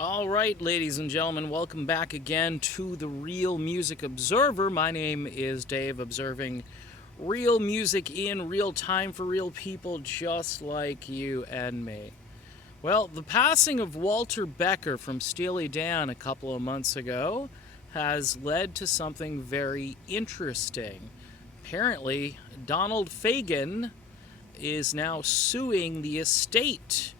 All right, ladies and gentlemen, welcome back again to the Real Music Observer. My name is Dave, observing real music in real time for real people just like you and me. Well, the passing of Walter Becker from Steely Dan a couple of months ago has led to something very interesting. Apparently, Donald Fagen is now suing the estate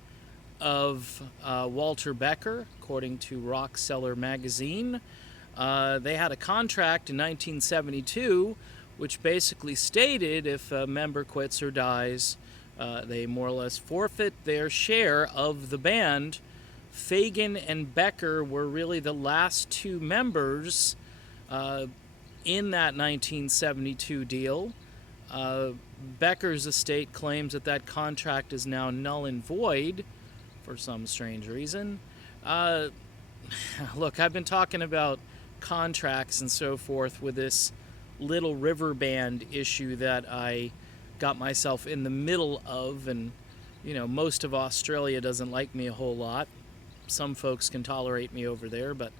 of Walter Becker, according to Rock Seller magazine. They had a contract in 1972 which basically stated if a member quits or dies, they more or less forfeit their share of the band. Fagen and Becker were really the last two members in that 1972 deal. Becker's estate claims that contract is now null and void for some strange reason. Look, I've been talking about contracts and so forth with this Little River Band issue that I got myself in the middle of, and most of Australia doesn't like me a whole lot. Some folks can tolerate me over there, but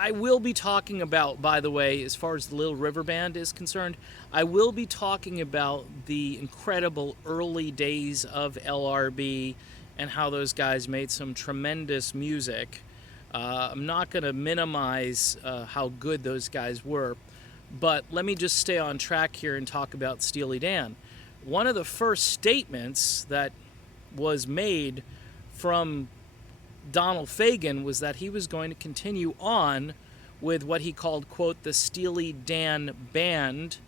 I will be talking about, by the way, as far as the Little River Band is concerned, I will be talking about the incredible early days of LRB and how those guys made some tremendous music. I'm not going to minimize how good those guys were, but let me just stay on track here and talk about Steely Dan. One of the first statements that was made from Donald Fagen was that he was going to continue on with what he called, quote, the Steely Dan Band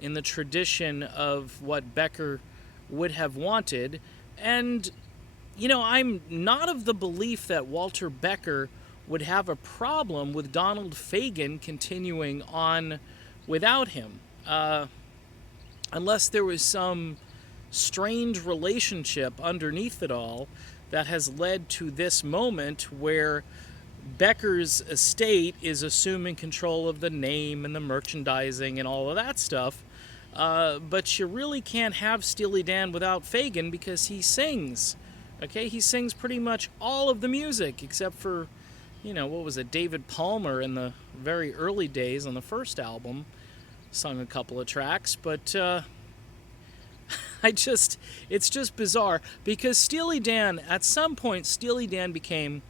in the tradition of what Becker would have wanted. And, I'm not of the belief that Walter Becker would have a problem with Donald Fagen continuing on without him, unless there was some strange relationship underneath it all that has led to this moment where Becker's estate is assuming control of the name and the merchandising and all of that stuff. But you really can't have Steely Dan without Fagen because he sings. Okay, he sings pretty much all of the music except for, what was it, David Palmer in the very early days on the first album sung a couple of tracks, but it's just bizarre because Steely Dan, at some point, Steely Dan became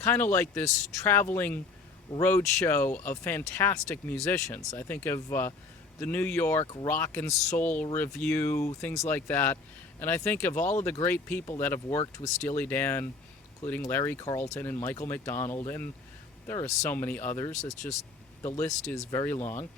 kind of like this traveling roadshow of fantastic musicians. I think of the New York Rock and Soul Review, things like that. And I think of all of the great people that have worked with Steely Dan, including Larry Carlton and Michael McDonald, and there are so many others. It's just, the list is very long.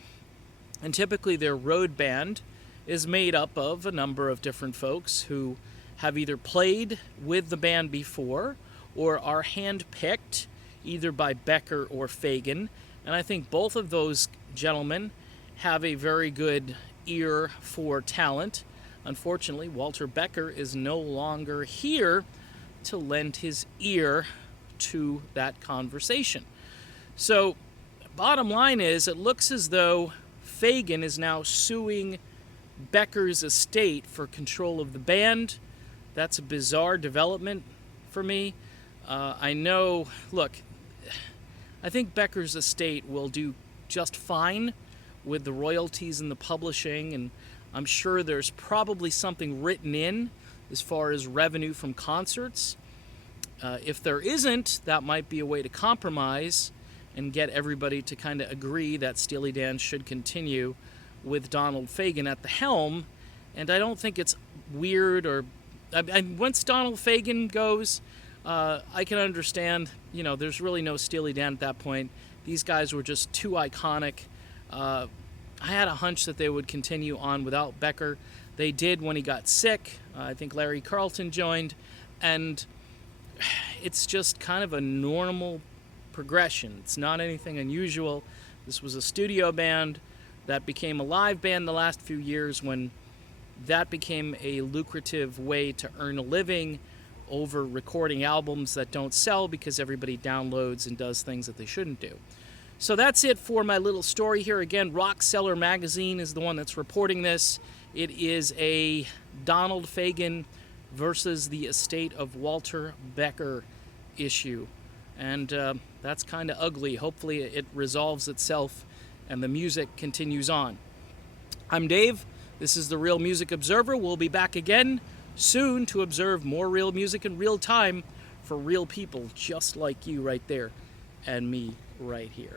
And typically their road band is made up of a number of different folks who have either played with the band before or are hand-picked either by Becker or Fagen. And I think both of those gentlemen have a very good ear for talent. Unfortunately, Walter Becker is no longer here to lend his ear to that conversation. So, bottom line is, it looks as though Fagen is now suing Becker's estate for control of the band. That's a bizarre development for me. I know, look, I think Becker's estate will do just fine with the royalties and the publishing, and I'm sure there's probably something written in as far as revenue from concerts. If there isn't, that might be a way to compromise and get everybody to kind of agree that Steely Dan should continue with Donald Fagen at the helm. And I don't think it's weird or... once Donald Fagen goes, I can understand, there's really no Steely Dan at that point. These guys were just too iconic. I had a hunch that they would continue on without Becker. They did when he got sick. I think Larry Carlton joined. And it's just kind of a normal progression. It's not anything unusual. This was a studio band that became a live band the last few years when that became a lucrative way to earn a living over recording albums that don't sell because everybody downloads and does things that they shouldn't do. So that's it for my little story here. Again, Rock Seller magazine is the one that's reporting this. It is a Donald Fagen versus the estate of Walter Becker issue. And that's kind of ugly. Hopefully, it resolves itself and the music continues on. I'm Dave. This is the Real Music Observer. We'll be back again soon to observe more real music in real time for real people just like you right there and me right here.